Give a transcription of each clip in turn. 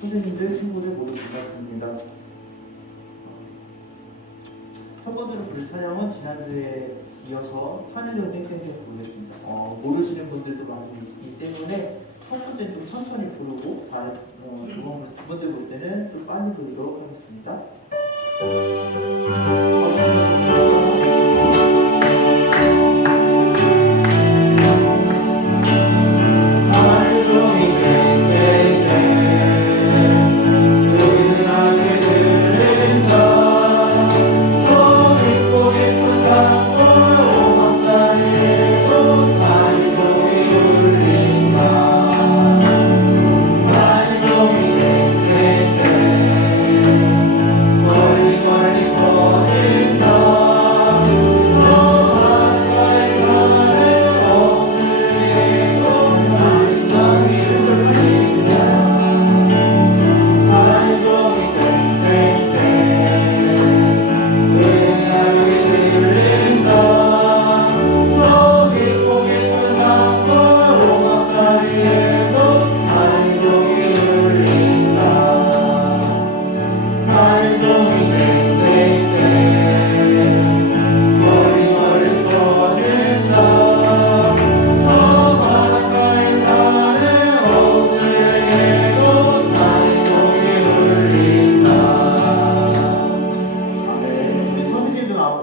선생님들, 친구들 모두 반갑습니다. 첫 번째로 부를 찬양은 지난주에 이어서 하늘용 땡땡땡 부르겠습니다. 모르시는 분들도 많이 있기 때문에 첫 번째 좀 천천히 부르고 두 번째 부를 때는 좀 빨리 부르도록 하겠습니다.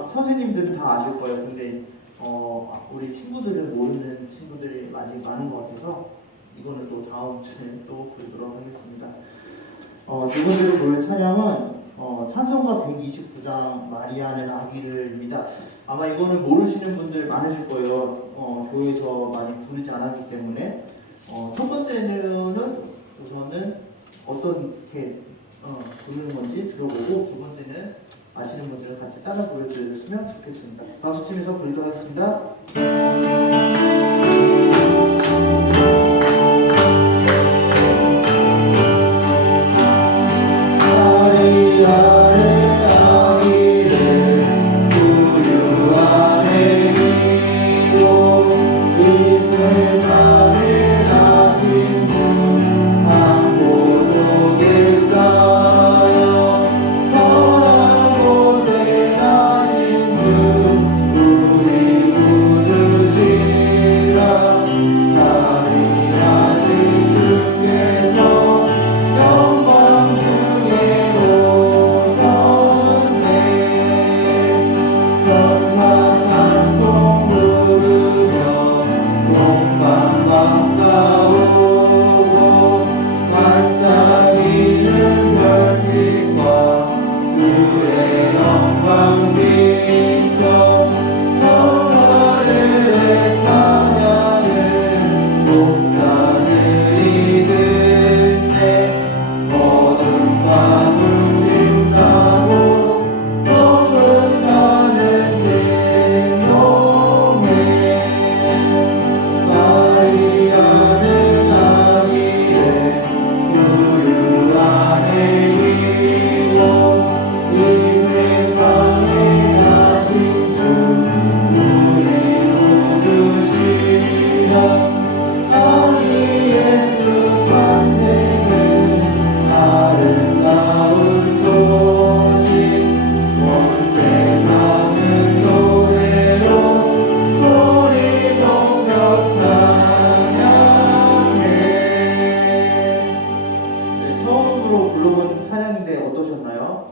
선생님들은 다 아실 거예요. 근데 우리 친구들은 모르는 친구들이 아직 많은 것 같아서 이거는 또 다음 주에 또 부르도록 하겠습니다. 두 번째로 부를 찬양은 찬송가 129장 마리아는 아기를입니다. 아마 이거는 모르시는 분들 많으실 거예요. 교회에서 많이 부르지 않았기 때문에 첫 번째는 우선은 어떻게 부르는 건지 들어보고 두 번째는 아시는 분들은 같이 따라 보여주시면 좋겠습니다. 박수 치면서 부르도록 하겠습니다.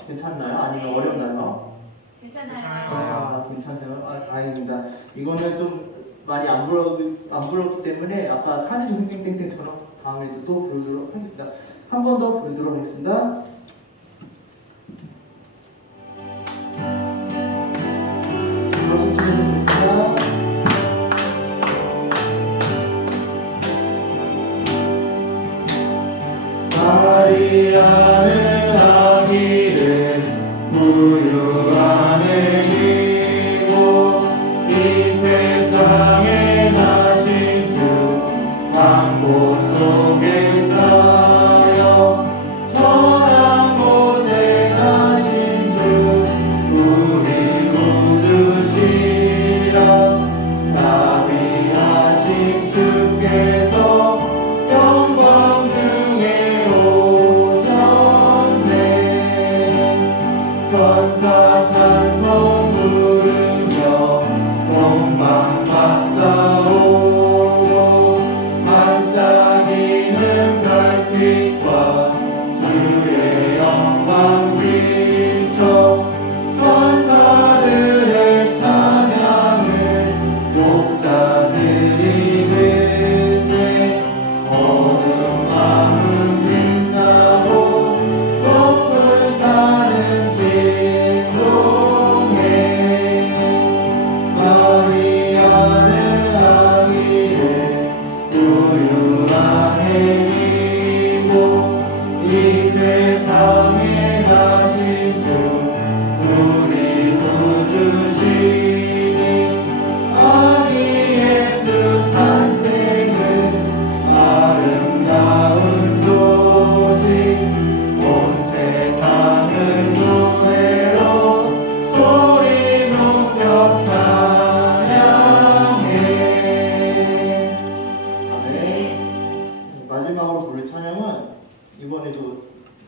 괜찮나요? 아니면 어렵나요? 괜찮아요. 괜찮아요. 다행입니다. 이거는 좀 많이 안 불렀기 때문에 아까 한중 땡땡땡처럼 다음에도 또 부르도록 하겠습니다. 한 번 더 부르도록 하겠습니다. 박수 치면서 부르겠습니다. 마리아는 아기를 부유한 애이고 이 세상에 나신 주 광고 속에 쌓여 천한 곳에 나신 주 우리 구주시라 자비하신 주께서 영광 중에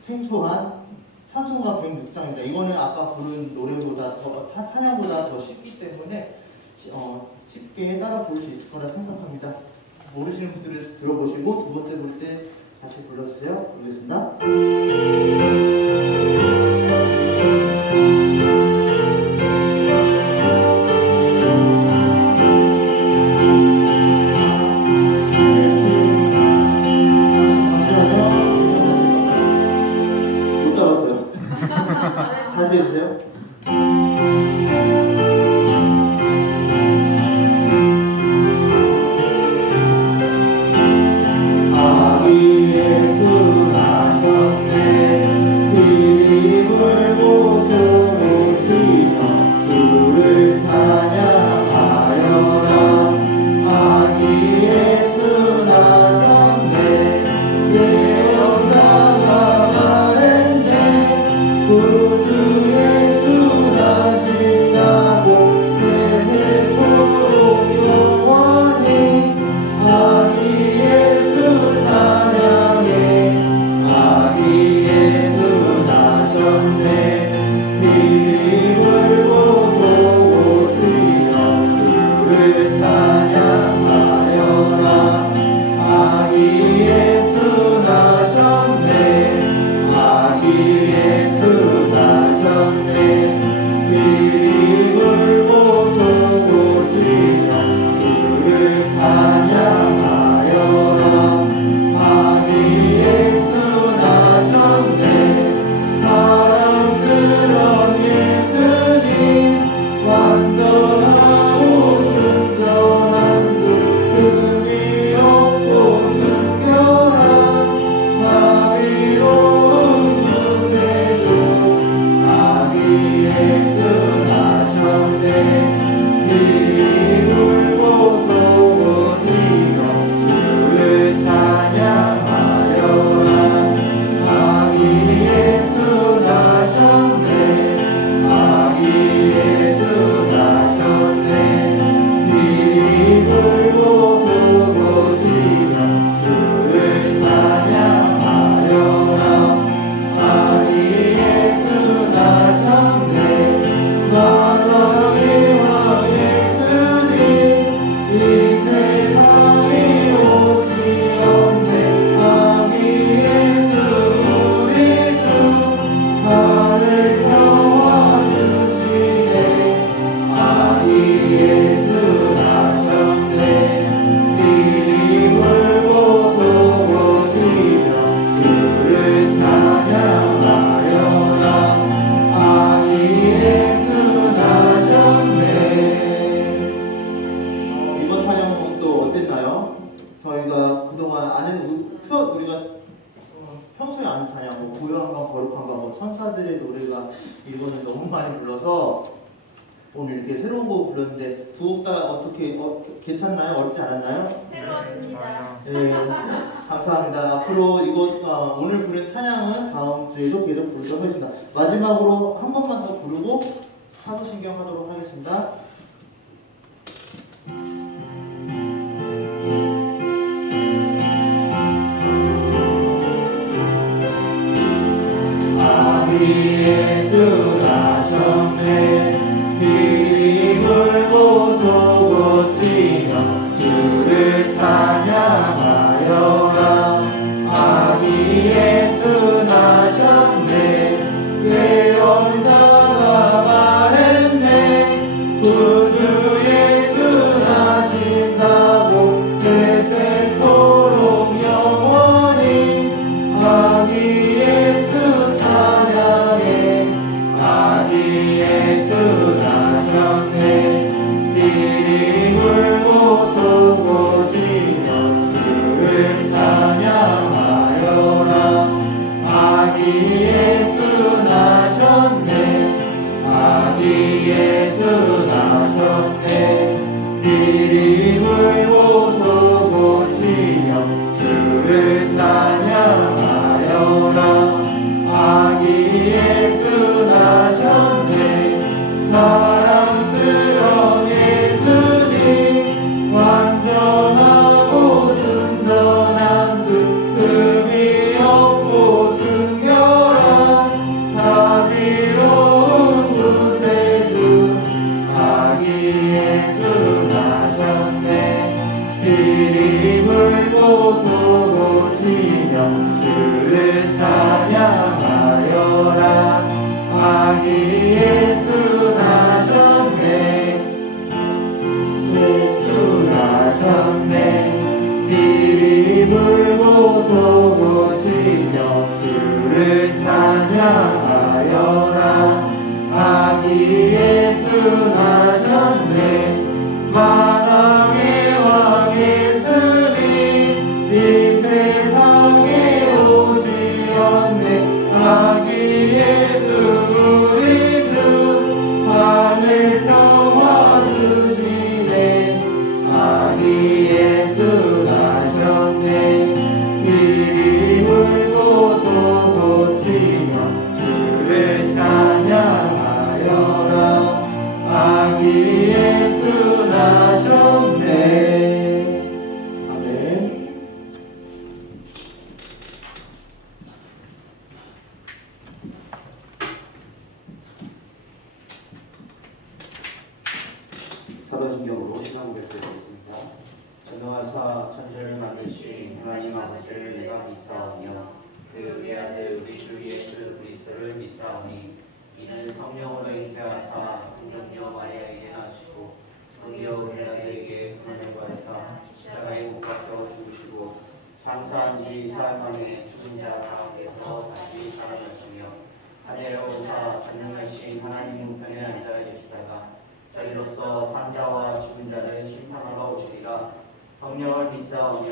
생소한 찬송가 106장입니다. 이거는 아까 부른 노래보다 찬양보다 더 쉽기 때문에 쉽게 따라 부를 수 있을 거라 생각합니다. 모르시는 분들은 들어보시고 두 번째 부를 때 같이 불러주세요. 부르겠습니다. 못 잡았어요. 다시 해주세요. 평소에 아는 찬양, 고요한가 거룩한가, 천사들의 노래가 이거는 너무 많이 불러서 오늘 이렇게 새로운 곡 불렀는데 두 곡 다 어떻게 괜찮나요? 어렵지 않았나요? 새로웠습니다. 네, 감사합니다. 앞으로 이거 오늘 부른 찬양은 다음 주에도 계속 부르도록 하겠습니다. 마지막으로 한 번만 더 부르고 사도신경 하도록 하겠습니다. 예수 나셨네. 피 물고 소고치며 주를 찬양하여라. 아기 예수 나셨네. 예언자가 말했네. 구주 예수 나신다고 세세토록 영원히. 아기 예수 예수 나셨네. 이리 물고 소고치며 주를 찬양하여라. 아기 예수 나셨네. 아기 예수 나셨네. 이리 물고 소고치며 주를 찬양하여라. 주를 찬양하여라. 아기 예수 나셨네. 만왕의 왕 예수님 이 세상에 오시었네. 아기 예수 우리 주 하늘 평화 주시네. 아기 예수 나셨네. 이리 물고 소고 치며 주를 찬양하여라. 아기 예수 나셨네. 아멘. 사도신경으로 신앙 고백드리겠습니다. 전능하사 천지를 만드신 하나님 아버지를 내가 믿사오며 그 외아들 우리 주 예수 그리스도를 믿사오니 이는 성령으로 잉태하사 성령녀 마리아에게 나시고 본디오 빌라도에게 고난을 받으사 십자가에 못 박혀 죽으시고 장사한 지 사흘 만에 죽은 자 가운데서 다시 살아나시며 하늘로 오사 전능하신 하나님 우편에 앉아 계시다가 저희로서 산자와 죽은 자를 심판하러 오시리라. 성령을 믿사오며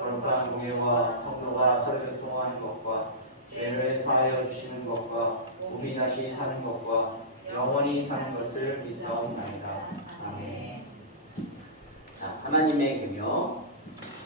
거룩한 공예와 성도가 서로 교통하는 것과 죄를 사하여 주시는 것과 몸이 다시 사는 것과 영원히 사는 것을 믿사옵나이다. 아멘. 자, 하나님의 계명.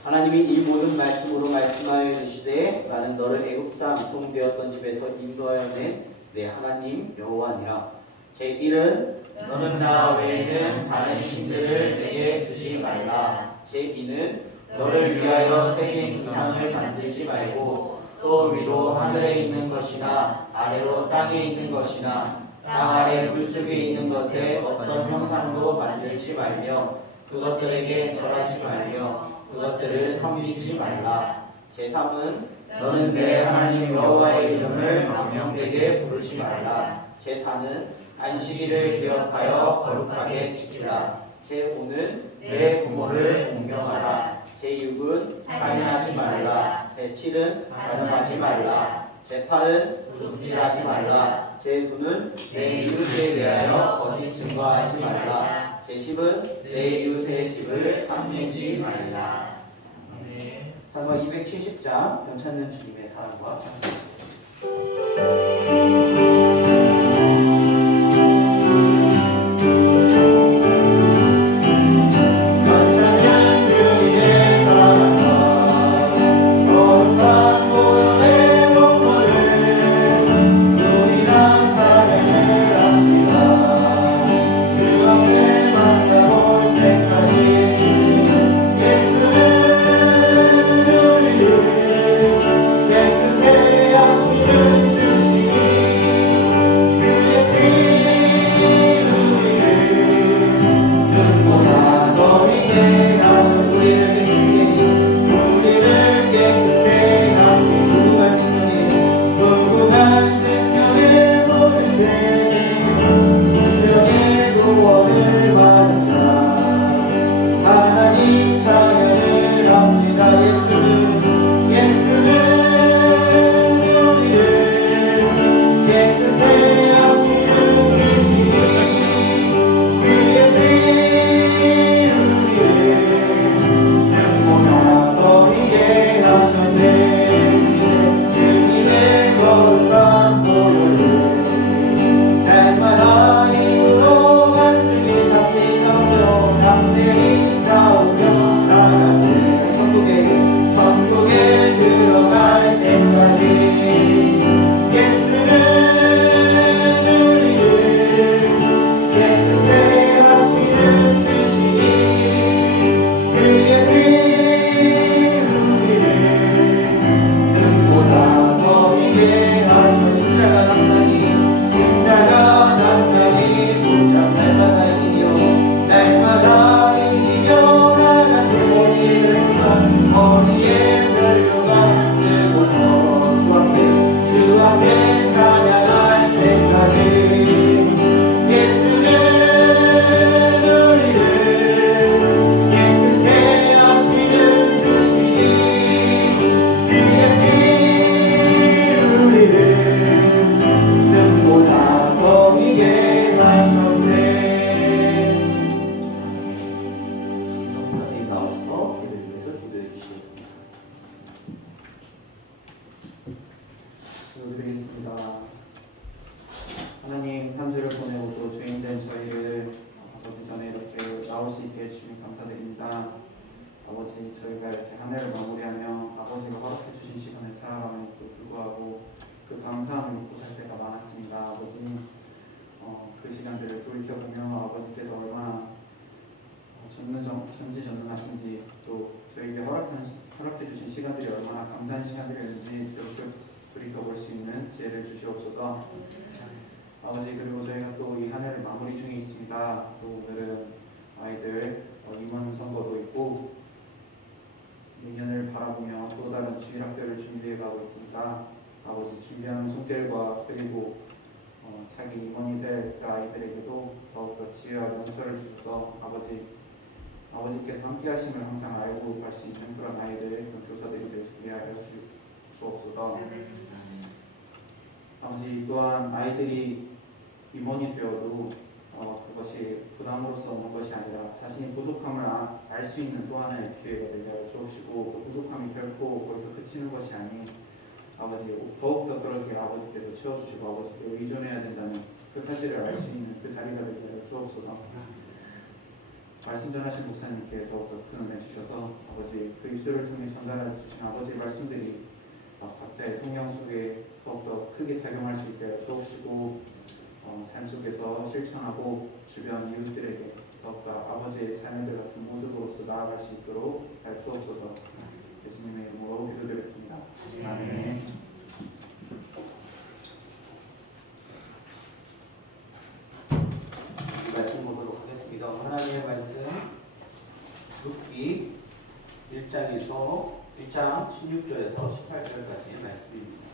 하나님이 이 모든 말씀으로 말씀하여 이르시되 나는 너를 애굽 땅 종되었던 집에서 인도하여 낸 내 하나님 여호와니라. 제1은 너는 나 외에는 다른 신들을 내게 두지 말라. 제2는 너를 위하여 새긴 우상을 만들지 말고 또 위로 하늘에 있는 것이나 아래로 땅에 있는 것이나 땅 아래 물속에 있는 것에 어떤 형상도 만들지 말며 그것들에게 절하지 말며 그것들을 섬기지 말라. 제3은 너는 내 하나님 여호와의 이름을 망령되게 부르지 말라. 제4는 안식일을 기억하여 거룩하게 지키라. 제5는 내 부모를 공경하라. 제6은 살인하지 말라. 제7은 가늠하지 말라. 제8은 도둑질하지 말라. 제9는 내 이웃에 대하여 거짓 증거하지 말라. 제10은 내 이웃의 집을 탐내지 말라. 찬송 270장 병찾는 주님의 사랑과 찬송하겠습니다. 예수는 우리를 깨끗해 기도드리겠습니다. 하나님, 한 주를 보내고 또 죄인된 저희를 아버지 전에 이렇게 나올 수 있게 해주시면 감사드립니다. 아버지, 저희가 이렇게 한 해를 마무리하며 아버지가 허락해 주신 시간을 살아감에도 불구하고 그 감사함을 잊고 살 때가 많았습니다. 아버지, 그 시간들을 돌이켜보며 아버지께서 얼마나 전지전능하신지, 또 저에게 허락해 주신 시간들이 얼마나 감사한 시간들이었는지 돌이켜볼 수 있는 지혜를 주시옵소서. 아버지, 그리고 저희가 또 이 한 해를 마무리 중에 있습니다. 또 오늘은 아이들 임원 선거도 있고 내년을 바라보며 또 다른 주일학교를 준비해 가고 있습니다. 아버지, 준비하는 손길과 그리고 자기 임원이 될 그 아이들에게도 더욱더 지혜와 용서를 주셔서 아버지께서 함께 하심을 항상 알고 갈 수 있는 그런 아이들, 그런 교사들이 될 수 있게 하여 주옵소서. 아버지, 또한 아이들이 임원이 되어도 그것이 부담으로서 오는 것이 아니라 자신이 부족함을 알 수 있는 또 하나의 기회가 되게 하여 주옵시고, 그 부족함이 결코 거기서 그치는 것이 아닌 아버지, 더욱더 그렇게 아버지께서 채워주시고 아버지께 의존해야 된다는 그 사실을 알 수 있는 그 자리가 되게 하여 주옵소서. 말씀 전하신 목사님께 더욱더 큰 은혜 주셔서 아버지, 그 입술을 통해 전달해 주신 아버지의 말씀들이 각자의 성령 속에 더욱더 크게 작용할 수 있게 주옵시고, 삶 속에서 실천하고 주변 이웃들에게 더욱더 아버지의 자녀들 같은 모습으로서 나아갈 수 있도록 잘 주옵소서. 예수님의 이름으로 기도드렸습니다. 아멘. 말씀 보도록 하겠습니다. 하나님의 말씀 룻기 1장 16절에서 18절까지의 말씀입니다.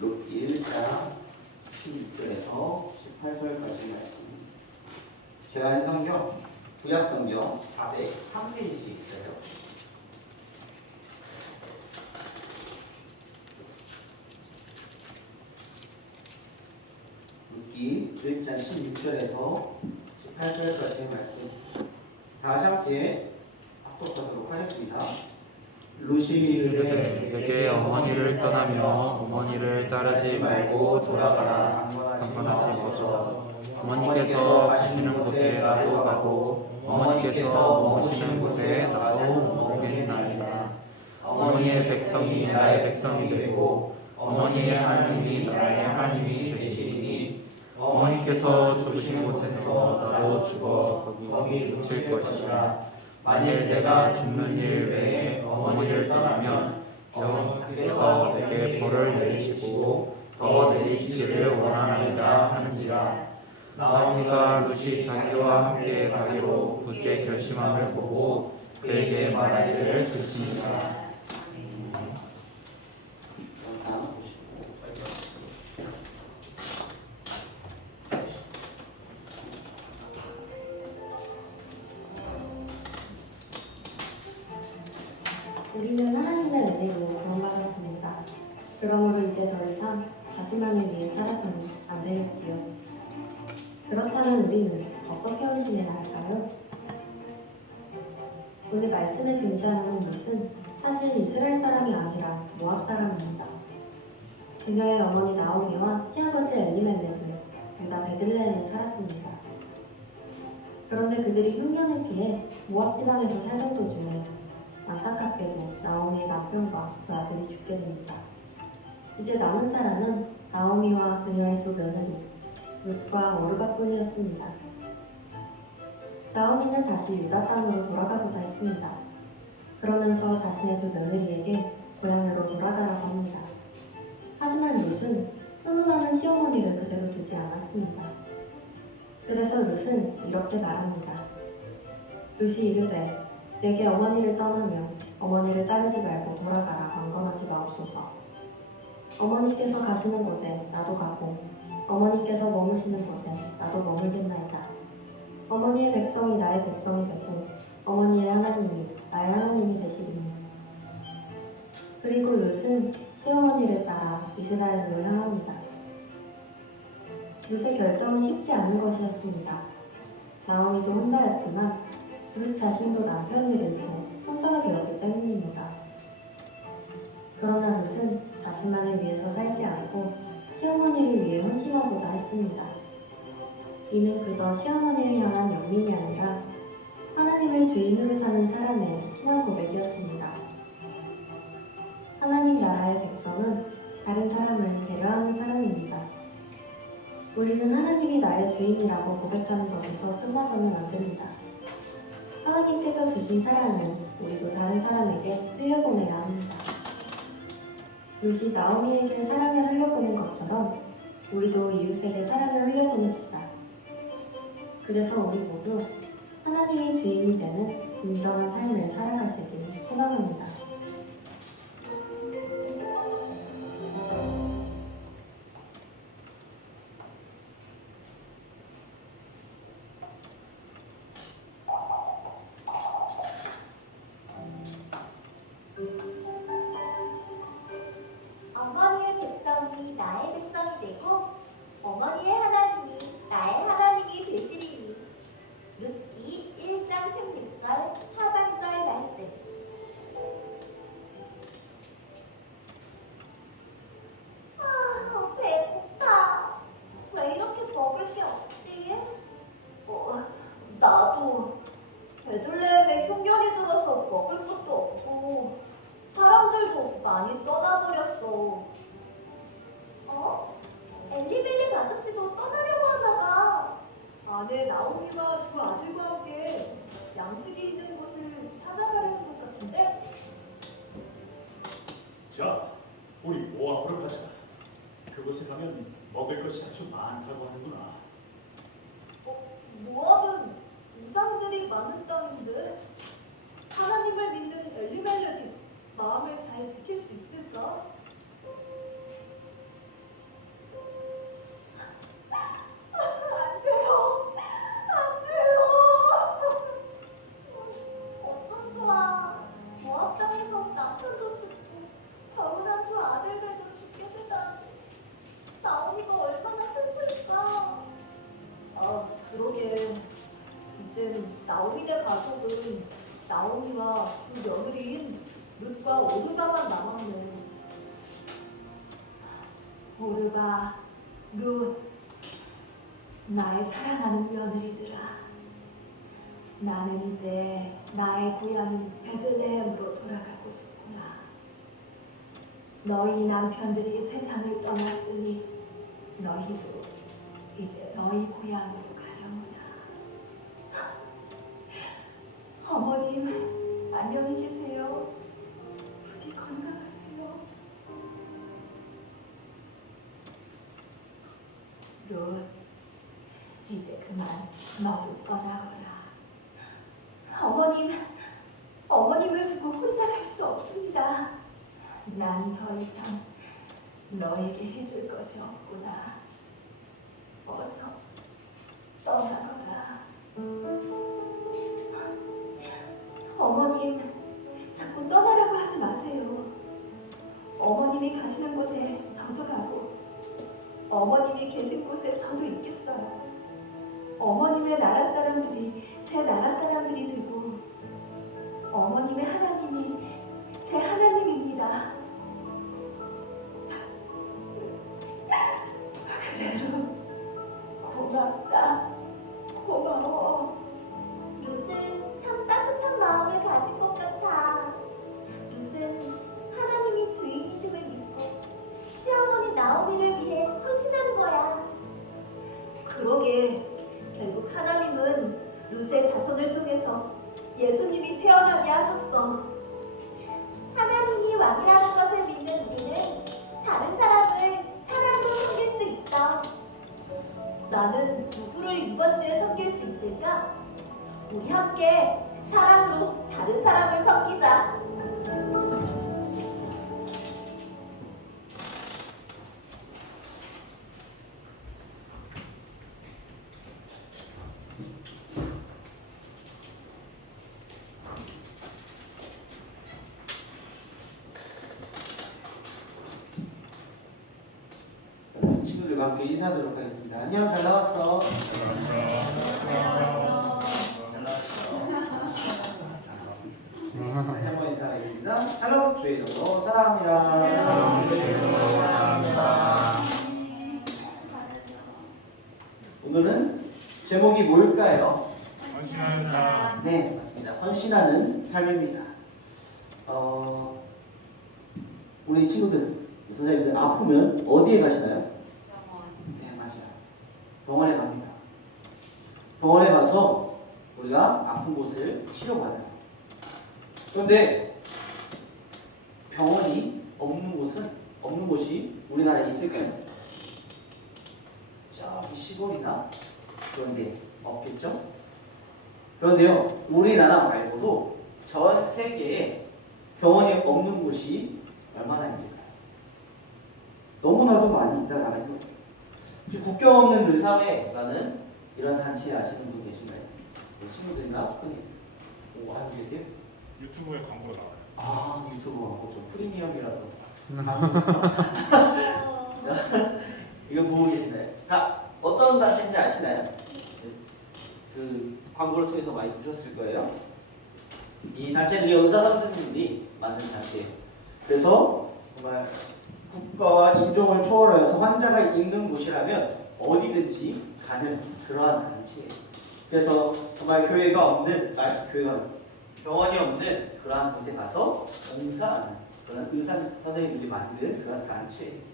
룻기 1장 16절에서 18절까지의 말씀입니다. 제가 한 성경, 구약 성경 3페이지 있어요. 룻기 1장 16절에서 18절까지의 말씀 다시 함께 합독하도록 하겠습니다. 룻이 이르되 내게 어머니를 떠나며 어머니를 따르지 말고 돌아가라. 강건하지 마소서. 어머니께서 가시는 곳에 나도 가고 어머니께서 머무시는 곳에 나도 머물겠나이다. 어머니의 백성이 나의 백성이 되고 어머니의 하나님이 나의 하나님이 되시리니 어머니께서 죽으신 곳에서 나도 죽어 거기 묻힐 것이라. 만일 내가 죽는 일 외에 어머니를 떠나면 여호와께서 내게 벌을 내리시고 더 내리시기를 원하나이다 하는지라. 나오미가 룻이 자기와 함께 가기로 굳게 결심함을 보고 그에게 말하기를 그치니라. 영상 보시고 우리는 하나님의 은혜로 구원받았습니다. 그러므로 이제 더 이상 자신만을 위해 살아서는 안 되겠지요. 그렇다면 우리는 어떻게 헌신해야 할까요? 오늘 말씀에 등장하는 룻은 사실 이스라엘 사람이 아니라 모압 사람입니다. 그녀의 어머니 나오미와 시아버지 엘리멜렉은 유다 베들레헴에 살았습니다. 그런데 그들이 흉년을 피해 모압 지방에서 살던 도중에 안타깝게도 나오미의 남편과 두 아들이 죽게 됩니다. 이제 남은 사람은 나오미와 그녀의 두 며느리 룻과 오르바뿐이었습니다. 나오미는 다시 유다 땅으로 돌아가고자 했습니다. 그러면서 자신의 두 며느리에게 고향으로 돌아가라고 합니다. 하지만 룻은 홀로 남은 시어머니를 그대로 두지 않았습니다. 그래서 룻은 이렇게 말합니다. 룻이 이르되 내게 어머니를 떠나며 어머니를 따르지 말고 돌아가라. 강건하지 마옵소서. 어머니께서 가시는 곳에 나도 가고 어머니께서 머무시는 곳에 나도 머물겠나이다. 어머니의 백성이 나의 백성이 되고 어머니의 하나님이 나의 하나님이 되시리니. 그리고 룻은 시어머니를 따라 이스라엘로 향합니다. 룻의 결정은 쉽지 않은 것이었습니다. 나오미도 혼자였지만 룻 자신도 남편을 잃고 천사가 되었기 때문입니다. 그러나 룻은 자신만을 위해서 살지 않고 시어머니를 위해 헌신하고자 했습니다. 이는 그저 시어머니를 향한 연민이 아니라 하나님을 주인으로 사는 사람의 신앙 고백이었습니다. 하나님 나라의 백성은 다른 사람을 배려하는 사람입니다. 우리는 하나님이 나의 주인이라고 고백하는 것에서 끝나서는 안 됩니다. 하나님께서 주신 사랑을 우리도 다른 사람에게 흘려보내야 합니다. 룻이 나오미에게 사랑을 흘려보낸 것처럼 우리도 이웃에게 사랑을 흘려보냅시다. 그래서 우리 모두 하나님이 주인이 되는 진정한 삶을 살아가시길 소망합니다. 어머니의 백성이 나의 백성이 되고 어머니의 하나님이 나의 하나님이 되시리니. 룻기 1장 16절 하반절 말씀. 배고파. 왜 이렇게 먹을 게 없지? 나도 베들레헴에 흉년이 들어서 먹을 것도 없고 사람들도 많이 떠나버렸어. 엘리멜렉 아저씨도 떠나려고 하나봐. 아내 나오미와 두 아들과 함께 양식이 있는 곳을 찾아가려는 것 같은데? 자, 우리 모압으로 가자. 그곳에 가면 먹을 것이 아주 많다고 하는구나. 모압은 우상들이 많은 땅인데 하나님을 믿는 엘리멜렉이 마음을 잘 지킬 수 있을까? 안 돼요. 안 돼요. 어쩜 좋아. 모압 땅에서 남편도 죽고 결혼한 두 아들들도 죽게 되다니. 나오미가 얼마나 슬플까. 그러게. 이제 나오미네 가족은 나오미와 두 며느리인 룻과 오르바만 남았네. 오르바, 룻, 나의 사랑하는 며느리들아. 나는 이제 나의 고향인 베들레헴으로 돌아가고 싶구나. 너희 남편들이 세상을 떠났으니 너희도 이제 너희 고향으로 가려무나. 어머님, 안녕히 계세요. 부디 건강하세요. 룻, 이제 그만 너도 떠나거라. 어머님을 두고 혼자 갈 수 없습니다. 난 더 이상 너에게 해줄 것이 없구나. 어서 떠나거라. 어머님, 자꾸 떠나라고 하지 마세요. 어머님이 가시는 곳에 저도 가고 어머님이 계신 곳에 저도 있겠어요. 어머님의 나라 사람들이 제 나라 사람들이 되고 어머님의 하나님이 제 하나님입니다. 그래로 고맙다. 고마워. 룻은 참 따뜻한 마음을 가진 것 같아. 룻은 하나님이 주인이심을 믿고 시어머니 나오미를 위해 헌신하는 거야. 그러게, 결국 하나님은 룻의 자손을 통해서 예수님이 태어나게 하셨어. 하나님이 왕이라는 것을 믿는 우리는 다른 사람을 사랑으로 섬길 수 있어. 나는 누구를 이번 주에 섬길 수 있을까? 우리 함께 사랑으로 다른 사람을 섬기자. 친구들과 함께 인사하도록 하겠습니다. 안녕, 잘 나왔어. 잘 나왔어. 하겠습니다. 샬롬 주의 이름으로 사랑합니다. 오늘은 제목이 뭘까요? 네, 맞습니다. 헌신하는 삶입니다. 우리 친구들, 선생님들 아프면 어디에 가시나요? 네, 맞아요. 병원에 갑니다. 병원에 가서 우리가 아픈 곳을 치료받아요. 그런데 병원이 없는 곳이 우리나라에 있을까요? 저기 시골이나 그런 데 없겠죠? 그런데요, 우리나라 말고도 전 세계에 병원이 없는 곳이 얼마나 있을까요? 너무나도 많이 있다라는 거예요. 혹시 국경 없는 의사회라는 이런 단체 아시는 분 계신가요? 우리 친구들이나 선생님? 오, 알고 계세요? 유튜브에 광고 나와요. 아, 유튜브 광고 좀 프리미엄이라서 이거 보고 계시나요? 다 어떤 단체인지 아시나요? 그 광고를 통해서 많이 보셨을 거예요. 이 단체는 의사 선생님들이 만든 단체예요. 그래서 정말 국가와 인종을 초월해서 환자가 있는 곳이라면 어디든지 가는 그러한 단체예요. 그래서 정말 병원이 없는 그러한 곳에 가서 봉사하는 그런 의사 선생님들이 만든 그런 단체예요.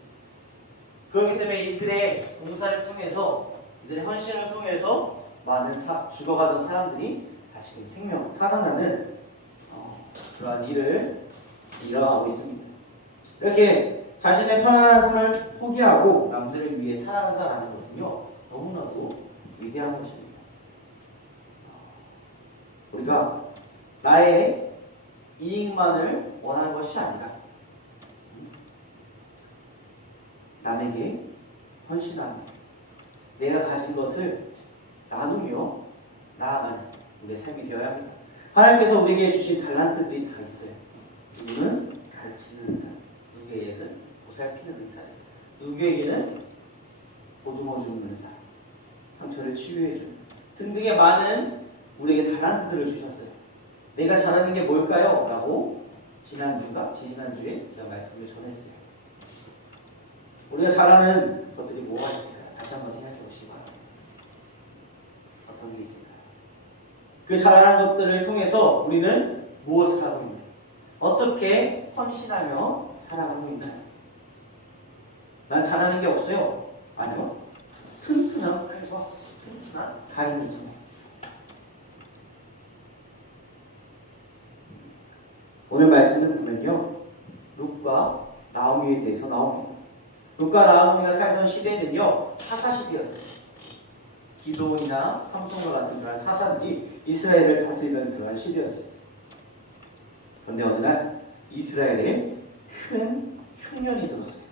그렇기 때문에 이들의 봉사를 통해서, 이들의 헌신을 통해서 많은 죽어가던 사람들이 다시금 살아나는 그러한 일을 일어나고 있습니다. 이렇게 자신의 편안한 삶을 포기하고 남들을 위해 살아간다는 것은요, 너무나도 위대한 것입니다. 우리가 나의 이익만을 원하는 것이 아니라 남에게 헌신하며 내가 가진 것을 나누며 나아가는 우리의 삶이 되어야 합니다. 하나님께서 우리에게 주신 달란트들이 다 있어요. 누구는 가르치는 은사, 누구에게는 보살피는 은사, 누구에게는 보듬어 주는 은사, 상처를 치유해 주는 등등의 많은 우리에게 달란트들을 주셨어요. 내가 잘하는 게 뭘까요? 라고 지난주에 제가 말씀을 전했어요. 우리가 잘하는 것들이 뭐가 있을까요? 다시 한번 생각해 보시기 바랍니다. 어떤 게 있을까요? 그 잘하는 것들을 통해서 우리는 무엇을 하고 있나요? 어떻게 헌신하며 살아가고 있나요? 난 잘하는 게 없어요. 아니요. 튼튼한 팔과 튼튼한 다리이잖아요. 오늘 말씀을 보면요, 룻과 나오미에 대해서 나옵니다. 룻과 나오미가 살던 시대는요, 사사시대였어요. 기도원이나 삼손과 같은 그런 사사들이 이스라엘을 다스리던 그러한 시대였어요. 그런데 어느 날 이스라엘에 큰 흉년이 들었어요.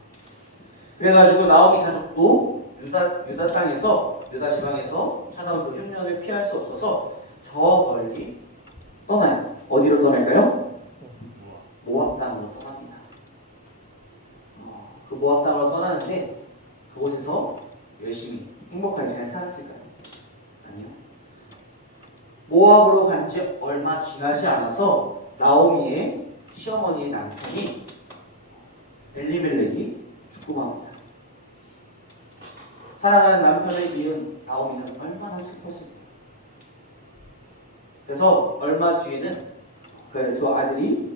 그래가지고 나오미 가족도 유다 땅에서, 유다 지방에서 찾아온 그 흉년을 피할 수 없어서 저 멀리 떠나요. 어디로 떠날까요? 모압 땅으로 떠납니다. 그 모압 땅으로 떠나는데 그곳에서 열심히 행복하게 잘 살았을까요? 아니요. 모압으로 간 지 얼마 지나지 않아서 나오미의 시어머니의 남편이 엘리멜렉이 죽고맙니다. 사랑하는 남편을 잃은 나오미는 얼마나 슬펐을까요? 그래서 얼마 뒤에는 그 두 아들이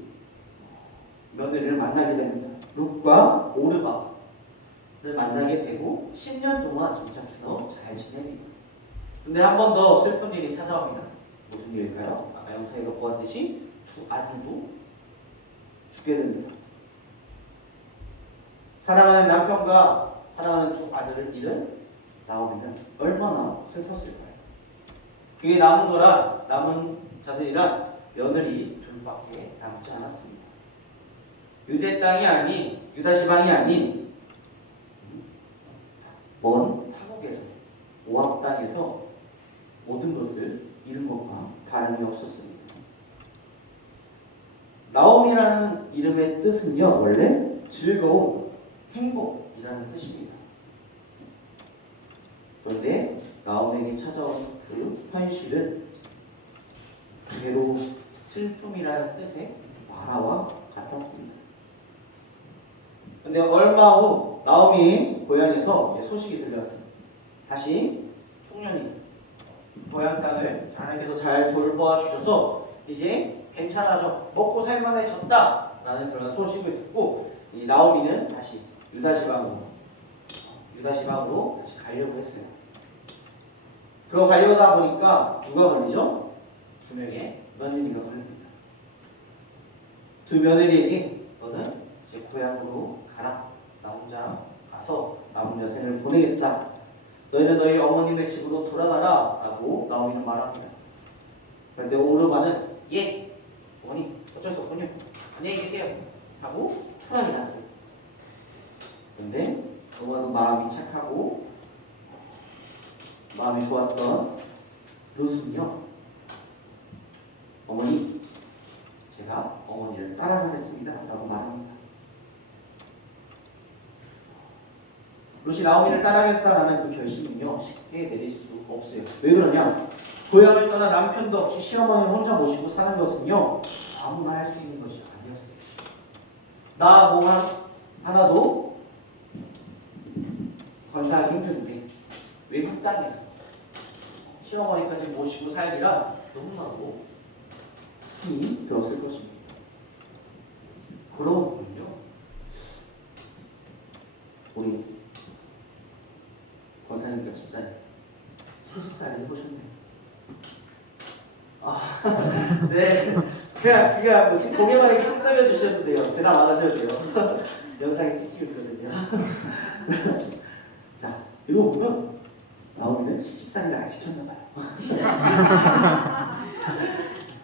며느리를 만나게 됩니다. 룻과 오르바를 만나게 되고 10년 동안 정착해서 잘 지냅니다. 근데 한 번 더 슬픈 일이 찾아옵니다. 무슨 일일까요? 아까 영상에서 보았듯이 두 아들도 죽게 됩니다. 사랑하는 남편과 사랑하는 두 아들을 잃은 나오미는 얼마나 슬펐을까요? 그게 남은 자들이란 며느리 둘밖에 남지 않았습니다. 유대 땅이 아닌, 유다 지방이 아닌 먼 타국에서, 모압 땅에서 모든 것을 잃은 것과 다름이 없었습니다. 나오미라는 이름의 뜻은요, 원래 즐거움, 행복이라는 뜻입니다. 그런데 나오미에게 찾아온 그 현실은 그대로 슬픔이라는 뜻의 마라와 근데 얼마 후 나오미 고향에서 이제 소식이 들려왔습니다. 다시 풍년이 고향 땅을 하나님께서 잘 돌봐주셔서 이제 괜찮아져 먹고 살만해졌다라는 그런 소식을 듣고 이 나오미는 다시 유다 지방으로 다시 가려고 했어요. 그러고 가려다 보니까 누가 걸리죠? 두 명의 며느리가 걸립니다. 두 며느리에게 너는 이제 고향으로 가라. 나 혼자 가서 남은 여생을 보내겠다. 너희는 너희 어머님의 집으로 돌아가라 라고 나오미는 말합니다. 그런데 오르마는 예 어머니 어쩔 수 없군요. 안녕히 계세요 하고 쿨하게 갔어요. 그런데 너무나도 마음이 착하고 마음이 좋았던 롯은요, 어머니 제가 어머니를 따라가겠습니다 라고 말합니다. 롯이 나오미를 따라가겠다라는 그 결심은요 쉽게 내릴 수 없어요. 왜 그러냐? 고향을 떠나 남편도 없이 시어머니를 혼자 모시고 사는 것은요 아무나 할 수 있는 것이 아니었어요. 나 몸 하나도 건사하기 힘든데 외국 땅에서 시어머니까지 모시고 살기란 너무나도 힘이 들었을 것입니다. 그러고 보면요 우리 권사님과 집사님 시집살이 해보셨네요. 네. 그냥 뭐 지금 고개만 이렇게 끄덕여 주셔도 돼요. 대답 안 하셔도 돼요. 영상에 찍히고 있거든요. 자, 이러고 보면 나오미는 시집살이를 안 시켰나 봐요.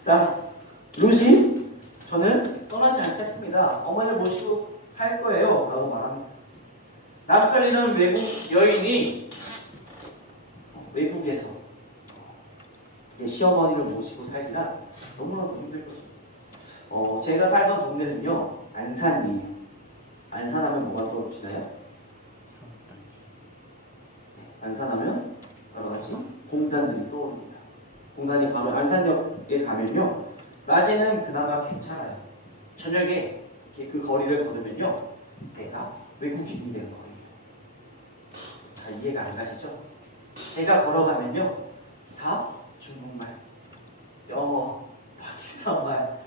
자, 롯이 저는 떠나지 않겠습니다. 어머니를 모시고 살 거예요. 라고 말합니다. 남편이는 외국 여인이 외국에서 이제 시어머니를 모시고 살기란 너무나도 힘들 것입니다. 제가 살던 동네는요 안산이에요. 안산하면 뭐가 떠오르시나요? 네, 안산하면 여러 가지 공단들이 떠오릅니다. 공단이 바로 안산역에 가면요 낮에는 그나마 괜찮아요. 저녁에 이렇게 그 거리를 걸으면요 내가 외국인이 되는 거예요. 자, 이해가 안 가시죠? 제가 걸어가면요 다 중국말, 영어, 파키스탄말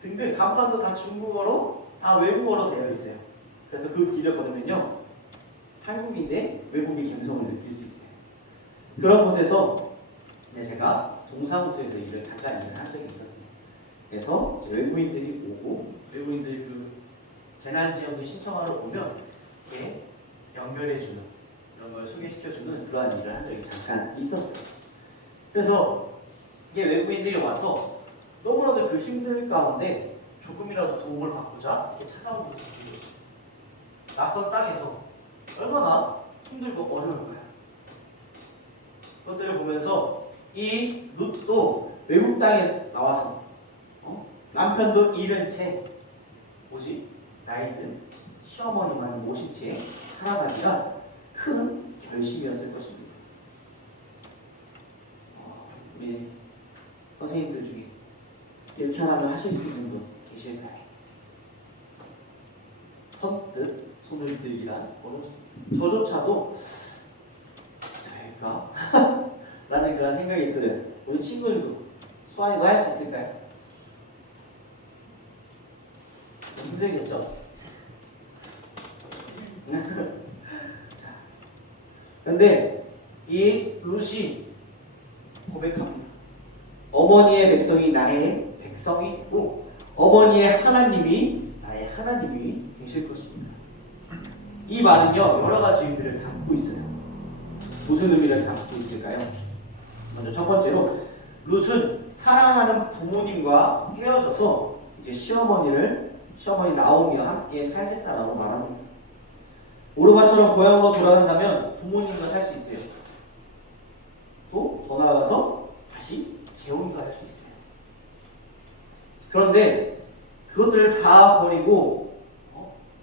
등등 간판도 다 중국어로 다 외국어로 되어 있어요. 그래서 그 길을 걸으면요 한국인데 외국의 감성을 느낄 수 있어요. 그런 곳에서 제가 동사무소에서 잠깐 일을 한 적이 있었어요. 그래서 외국인들이 오고 외국인들이 그 재난지원금 신청하러 오면 이렇게 연결해주는 이런 걸 소개시켜주는 그러한 일을 한 적이 잠깐 있었어요. 그래서 이게 외국인들이 와서 너무나도 그 힘든 가운데 조금이라도 도움을 받고자 이렇게 찾아오는 것을 보여요. 낯선 땅에서 얼마나 힘들고 어려울 거야. 그것들을 보면서 이 룻도 외국 땅에 나와서 남편도 잃은 채 오직 나이든 시어머니만 모신 채 살아가기가 큰 결심이었을 것입니다. 우리 선생님들 중에 이렇게 하나면 하실 수 있는 분 계실까요? 선뜻 손을 들기란 어렵습니다. 저조차도 될까? 라는 그런 생각이 들어요. 우리 친구들도 수환이도 할 수 있을까요? 힘들겠죠? 자, 근데 이 룻이 고백합니다. 어머니의 백성이 나의 백성이고 어머니의 하나님이 나의 하나님이 되실 것입니다. 이 말은요 여러 가지 의미를 담고 있어요. 무슨 의미를 담고 있을까요? 먼저 첫 번째로 룻은 사랑하는 부모님과 헤어져서 이제 시어머니 나오미와 함께 살겠다라고 말합니다. 오르마처럼 고향으로 돌아간다면 부모님과 살 수 있어요. 또 더 나아가서 다시 재혼도 할 수 있어요. 그런데 그것들을 다 버리고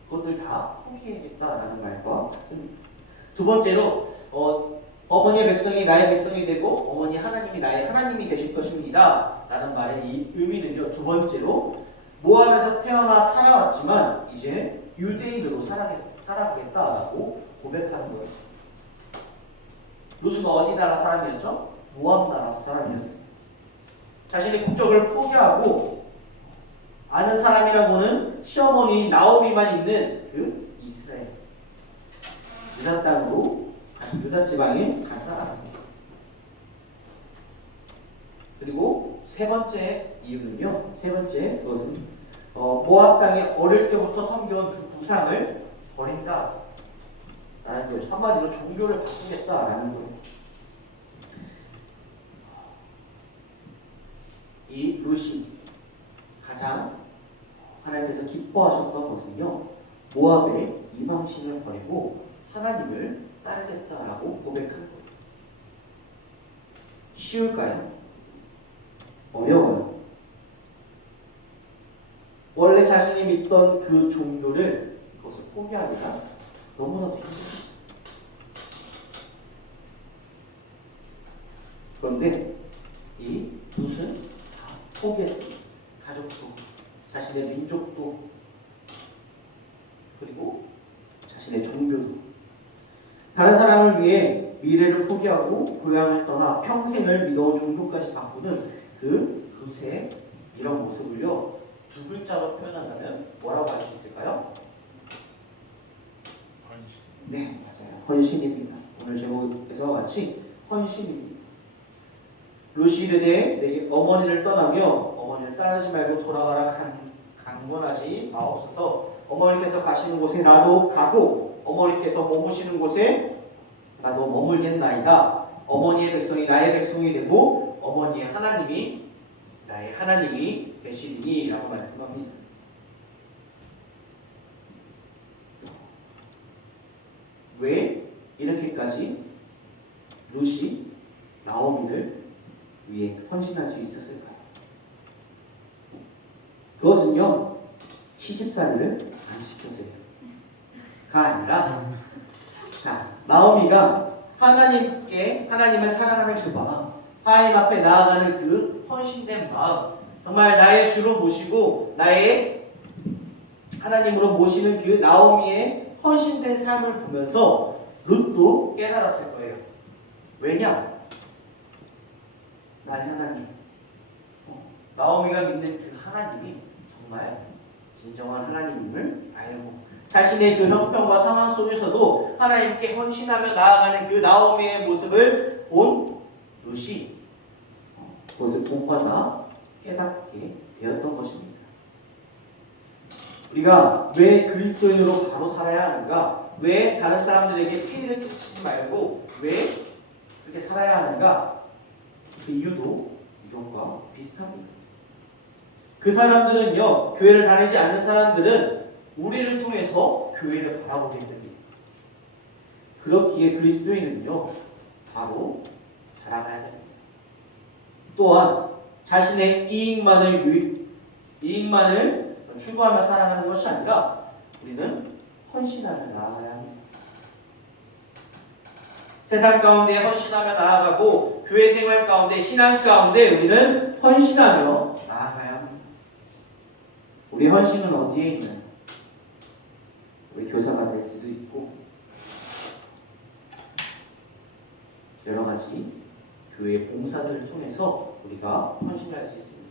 그것들 다 포기해야겠다라는 말과 같습니다. 두 번째로 어머니의 백성이 나의 백성이 되고 어머니 하나님이 나의 하나님이 되실 것입니다 라는 말의 이 의미는요 두 번째로 모압에서 태어나 살아왔지만 이제 유대인으로 살아가겠다라고 고백하는 거예요. 롯은 어디 나라 사람이었죠? 모압 나라 사람이었어요. 자신의 국적을 포기하고 아는 사람이라고는 시어머니 나오미만 있는 그 이스라엘 유다 땅으로 유다 지방에 갔다라는 거예요. 그리고 세 번째 이유는요. 세 번째 그것은 모압 땅에 어릴 때부터 섬겨온 그 구상을 버린다라는 거예요. 한마디로 종교를 바꾸겠다라는 거예요. 이 롯이 가장 하나님께서 기뻐하셨던 것은요. 모압의 이방신을 버리고 하나님을 따르겠다라고 고백한 거예요. 쉬울까요? 어려워요. 원래 자신이 믿던 그 종교를 그것을 포기하기가 너무나도 힘들어요. 그런데 이 롯은 다 포기했습니다. 가족도, 자신의 민족도, 그리고 자신의 종교도. 다른 사람을 위해 미래를 포기하고 고향을 떠나 평생을 믿어온 종교까지 바꾸는 그 롯의 이런 모습을요. 두 글자로 표현한다면 뭐라고 할 수 있을까요? 네, 맞아요. 헌신입니다. 오늘 제목에서 같이 헌신입니다. 롯이 이르되 내 어머니를 떠나며 어머니를 따르지 말고 돌아가라 강권하지 마옵소서. 어머니께서 가시는 곳에 나도 가고 어머니께서 머무시는 곳에 나도 머물겠나이다. 어머니의 백성이 나의 백성이 되고 어머니의 하나님이 나의 하나님이 되시리니 라고 말씀합니다. 왜 이렇게까지 롯이 나오미를 위해 헌신할 수 있었을까요? 그것은요, 시집살이를 안 시켰어요. 가 아니라, 자, 나오미가 하나님을 사랑하는 그 마음, 하나님 앞에 나아가는 그 헌신된 마음, 정말 나의 주로 모시고 나의 하나님으로 모시는 그 나오미의 헌신된 삶을 보면서 롯도 깨달았을 거예요. 왜냐? 나의 하나님, 나오미가 믿는 그 하나님이 정말 진정한 하나님임을 알고 자신의 그 형편과 상황 속에서도 하나님께 헌신하며 나아가는 그 나오미의 모습을 본 롯이 그것을 본받아 깨닫게 되었던 것입니다. 우리가 왜 그리스도인으로 바로 살아야 하는가? 왜 다른 사람들에게 피해를 끼치지 말고 왜 그렇게 살아야 하는가? 그 이유도 이것과 비슷합니다. 그 사람들은요, 교회를 다니지 않는 사람들은 우리를 통해서 교회를 바라보게 됩니다. 그렇기에 그리스도인은요, 바로 자라가야 됩니다. 또한 자신의 이익만을 추구하며 살아가는 것이 아니라 우리는 헌신하며 나아가야 합니다. 세상 가운데 헌신하며 나아가고 교회 생활 가운데 신앙 가운데 우리는 헌신하며 나아가야 합니다. 우리 헌신은 어디에 있나요? 우리 교사가 될 수도 있고 여러 가지 교회 봉사들을 통해서 우리가 헌신할 수 있습니다.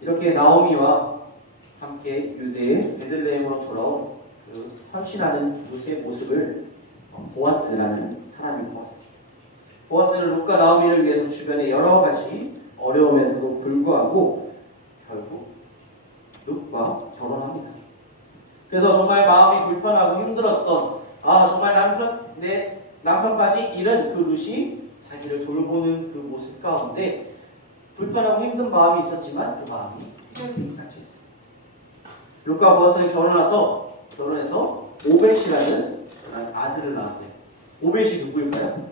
이렇게 나오미와 함께 유대의 베들레헴으로 돌아온 그 헌신하는 롯의 모습을 보아스라는 사람이 보았습니다. 보아스는 롯과 나오미를 위해서 주변에 여러 가지 어려움에서도 불구하고 결국 롯과 결혼합니다. 그래서 정말 마음이 불편하고 힘들었던 정말 내 남편까지 잃은 그 롯이 자기를 돌보는 그 모습 가운데 불편하고 힘든 마음이 있었지만 그 마음이 해결되기 갇혀있습니다. 롯과 보아스는 결혼해서 오벳이라는 아들을 낳았어요. 오벳이 누구일까요?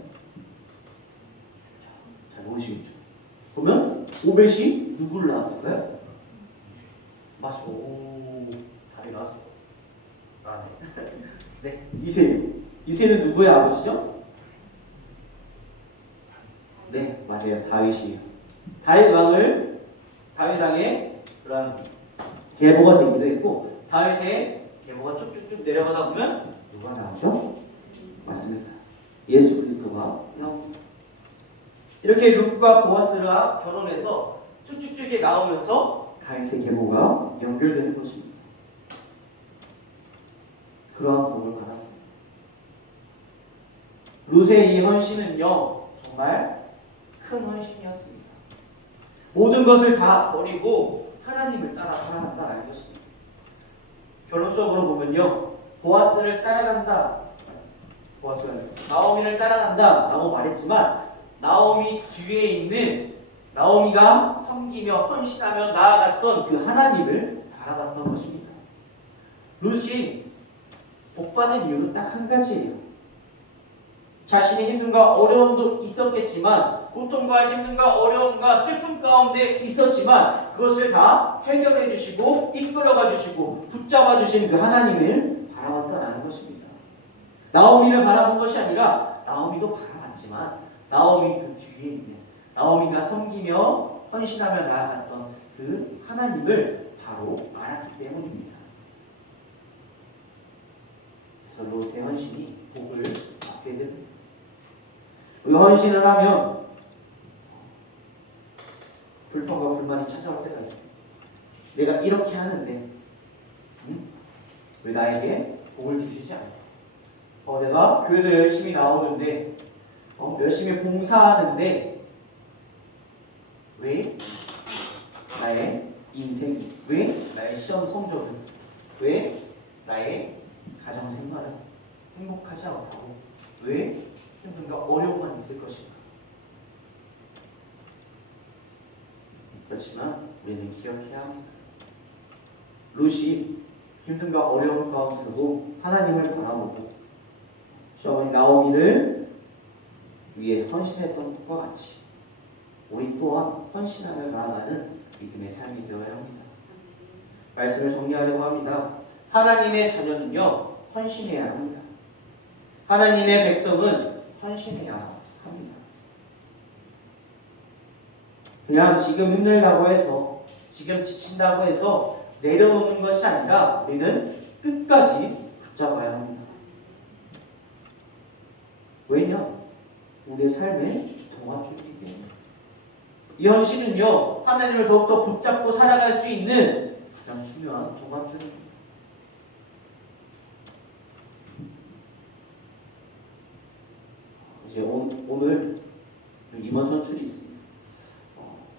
잘 모르시겠죠? 그러면 오벳이 누구를 낳았을까요? 답이 나왔어. 네, 이세요. 이세는 누구의 아버지죠? 네, 맞아요. 다윗이에요. 다윗 왕의 그런 계보가 되기도 했고 다윗의 계보가 쭉쭉쭉 내려가다 보면 누가 나오죠? 맞습니다. 예수 그리스도가 나옵니다. 이렇게 룻과 보아스가 결혼해서 쭉쭉쭉 나오면서 다윗의 계보가 연결되는 것입니다. 그러한 복을 받았습니다. 룻의 이 헌신은요 정말 큰 헌신이었습니다. 모든 것을 다 버리고 하나님을 따라 살아간다는 것입니다. 결론적으로 보면요 보아스를 따라간다, 보아스가 나오미를 따라간다 라고 말했지만 나오미 뒤에 있는 나오미가 섬기며 헌신하며 나아갔던 그 하나님을 바라봤던 것입니다. 룻이 복받은 이유는 딱 한 가지예요. 자신의 힘듦과 어려움도 있었겠지만 고통과 힘듦과 어려움과 슬픔 가운데 있었지만 그것을 다 해결해 주시고 이끌어가 주시고 붙잡아 주신 그 하나님을 바라봤다는 것입니다. 나오미를 바라본 것이 아니라 나오미도 바라봤지만 나오미 그 뒤에 있는 나오미가 섬기며 헌신하며 나아갔던 그 하나님을 바로 알았기 때문입니다. 그래서 롯의 헌신이 복을 받게 됩니다. 우리가 헌신을 하면 불평과 불만이 찾아올 때가 있습니다. 내가 이렇게 하는데 왜 나에게 복을 주시지 않을까? 내가 교회도 열심히 나오는데 열심히 봉사하는데 왜 나의 인생이, 왜 나의 시험 성적은, 왜 나의 가정 생활은 행복하지 않다고, 왜 힘듦과 어려움만 있을 것인가? 그렇지만 우리는 기억해야 합니다. 룻이 힘듦과 어려움 가운데서도 하나님을 바라보고 시어머니 나오미를 위해 헌신했던 것과 같이 우리 또한 헌신하며 나아가는 믿음의 삶이 되어야 합니다. 말씀을 정리하려고 합니다. 하나님의 자녀는요 헌신해야 합니다. 하나님의 백성은 헌신해야 합니다. 그냥 지금 힘들다고 해서 지금 지친다고 해서 내려놓는 것이 아니라 우리는 끝까지 붙잡아야 합니다. 왜냐? 우리의 삶의 동화줄이기 때문에. 이 헌신은요 하나님을 더욱더 붙잡고 살아갈 수 있는 가장 중요한 동화줄입니다. 이제 오늘 임원 선출이 있습니다.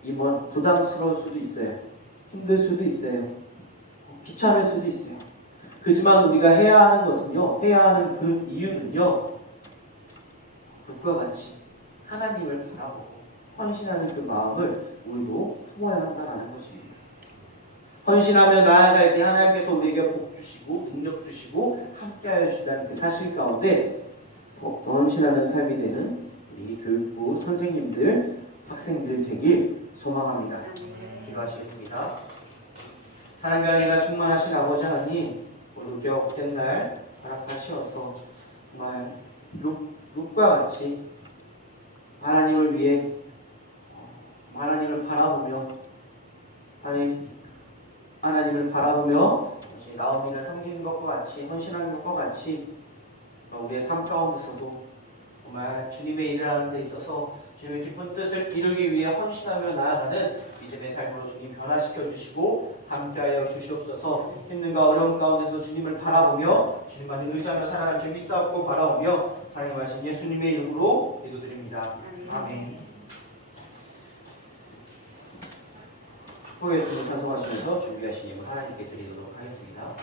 임원 부담스러울 수도 있어요. 힘들 수도 있어요. 귀찮을 수도 있어요. 그렇지만 우리가 해야 하는 것은요, 해야 하는 그 이유는요, 룻과 같이 하나님을 바라보고 헌신하는 그 마음을 우리도 품어야 한다는 것입니다. 헌신하며 나아갈 때 하나님께서 우리에게 복 주시고 능력 주시고 함께하여 주신다는 그 사실 가운데 더 헌신하는 삶이 되는 우리 교육부 선생님들, 학생들 되길 소망합니다. 기도하시겠습니다. 사랑과 은혜가 충만하신 아버지 하나님, 오늘 기억된 날 허락하시어서 정말 룻과 같이 하나님을 위해 하나님을 바라보며 하나님을 바라보며 나오미를 섬기는 것과 같이 헌신하는 것과 같이 우리의 삶 가운데서도 정말 주님의 일을 하는 데 있어서 주님의 기쁜 뜻을 이루기 위해 헌신하며 나아가는 믿음의 삶으로 주님 변화시켜 주시고 함께하여 주시옵소서. 힘듦과 어려움 가운데서 주님을 바라보며 주님만을 의지하며 살아갈 주 믿사옵고 바라오며 사랑하신 예수님의 이름으로 기도드립니다. 아멘. 축복의 기도 찬송하시면서 준비하신 예물 하나님께 드리도록 하겠습니다.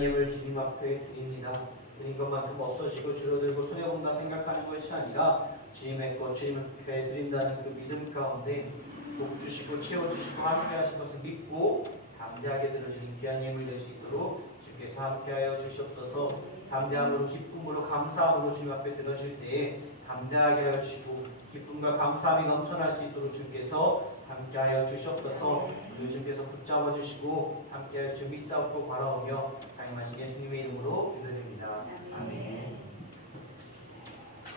귀한 예물 주님 앞에 드립니다. 드린 것만큼 없어지고 줄어들고 손해본다 생각하는 것이 아니라 주님의 것 주님 앞에 드린다는 그 믿음 가운데 복 주시고 채워주시고 함께 하실 것을 믿고 담대하게 들어주는 귀한 예물 될 수 있도록 주께서 함께하여 주시옵소서. 담대함으로 기쁨으로 감사함으로 주님 앞에 들어질 때에 담대하게 하여 주시고 기쁨과 감사함이 넘쳐날 수 있도록 주께서 함께하여 주시옵소서. 우리 주께서 붙잡아 주시고 함께하여 주 믿사옵고 바라오며 사용하신 예수님의 이름으로 기도드립니다. 아멘.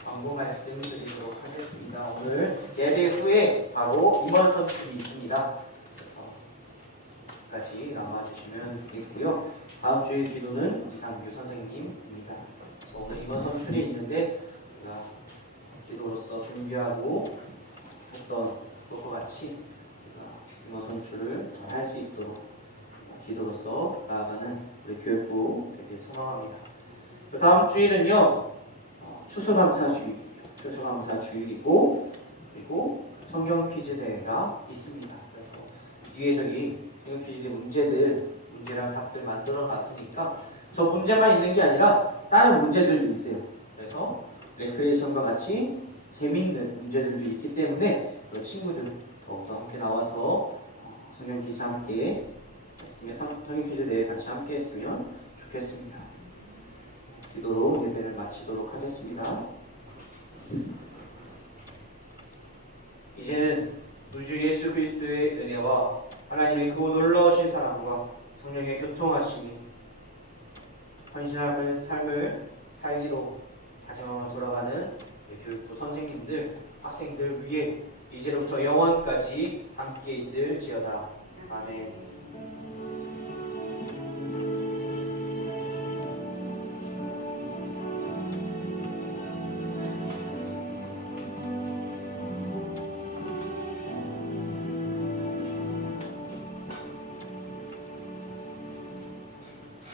광고 말씀 드리도록 하겠습니다. 오늘 예배 후에 바로 임원 선출이 있습니다. 그래서 까지 나와주시면 되겠고요. 다음 주의 기도는 이상규 선생님입니다. 그래서 오늘 임원 선출이 있는데 우리가 기도로서 준비하고 했던 것과 같이 임원 선출을 잘 할 수 있도록 기도로서 나아가는 우리 교육부 되게 소망합니다. 다음 주일은요 추수감사주일이고 그리고 성경 퀴즈 대회가 있습니다. 그래서 뒤에 저기 성경 퀴즈 문제랑 답들 만들어 놨으니까 저 문제만 있는 게 아니라 다른 문제들도 있어요. 그래서 레크레이션과 같이 재밌는 문제들도 있기 때문에 친구들 더욱더 함께 나와서 성경 퀴즈 함께 했으면 성경 퀴즈 대회 같이 함께 했으면 좋겠습니다. 기도로 예배를 마치도록 하겠습니다. 이제는 우리 주 예수 그리스도의 은혜와 하나님의 그 놀라우신 사랑과 성령의 교통하심이 헌신하는 삶을 살기로 가정으로 돌아가는 교육부 선생님들, 학생들 위해 이제로부터 영원까지 함께 있을지어다. 아멘.